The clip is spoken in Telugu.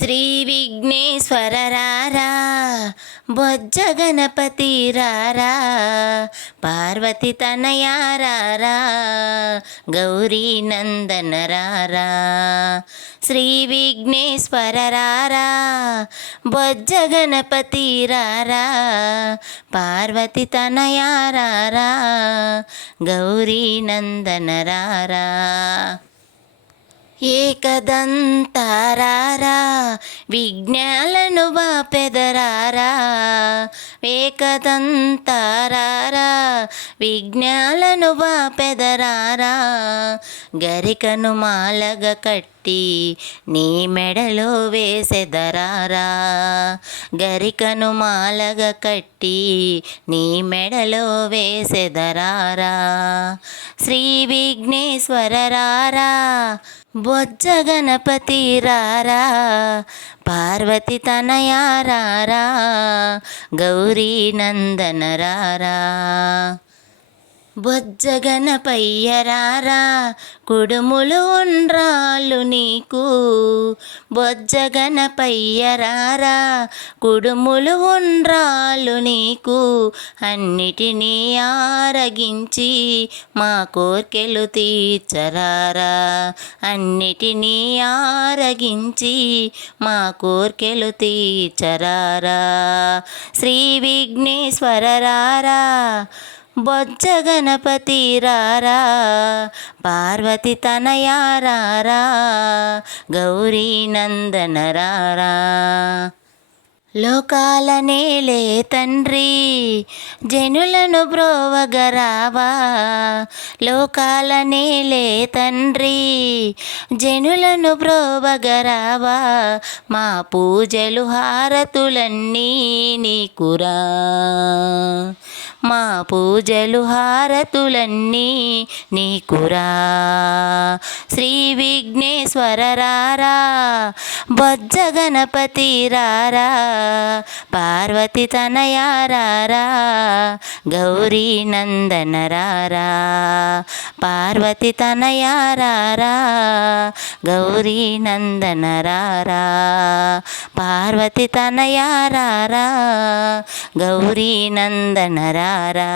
శ్రీ విఘ్నేశ్వర రారా బొజ్జ గణపతి రారా పార్వతి తనయారారా గౌరీ నందన రారా శ్రీ విఘ్నేశ్వర రారా బొజ్జ గణపతి రారా పార్వతి తనయారారా గౌరీ నందన రారా ఏకదంతారారా విజ్ఞాలను బాపెదరారా వేకదంతారారా విజ్ఞాలను బాపెదరారా గరికను మాలగ కట్టి నీ మెడలో వేసెదరారా గరికను మాలగ కట్టి నీ మెడలో వేసెదరారా శ్రీ విఘ్నేశ్వరరారా బొజ్జ గణపతి రారా పార్వతి తనయారారా గౌరీ నందన రారా. బొజ్జగనపయ్యరారా కుడుములు ఉండ్రాళ్ళు నీకు. బొజ్జగనపయ్యరారా కుడుములు ఉండ్రాళ్ళు నీకు. అన్నిటినీ ఆరగించి మా కోర్కెలు తీర్చరారా. అన్నిటినీ ఆరగించి మా కోర్కెలు తీర్చరారా. శ్రీ విఘ్నేశ్వరరారా బొజ్జ గణపతి రారా? పార్వతి తనయారారా గౌరీ నందన రారా? లోకాల నేలే తండ్రి జనులను బ్రోవగరావా? లోకాల నేలే తండ్రి జనులను బ్రోవగరావా? మా పూజలు హారతులన్నీ నీకురా మా పూజలు హారతులన్నీ నీకురా. శ్రీ విఘ్నేశ్వర రారా బొజ్జ గణపతి రారా పార్వతి తనయారారా గౌరీ నందన రారా పార్వతి తనయారారా గౌరీ నందన రారా పార్వతి తనయారారా గౌరీ నందనరారా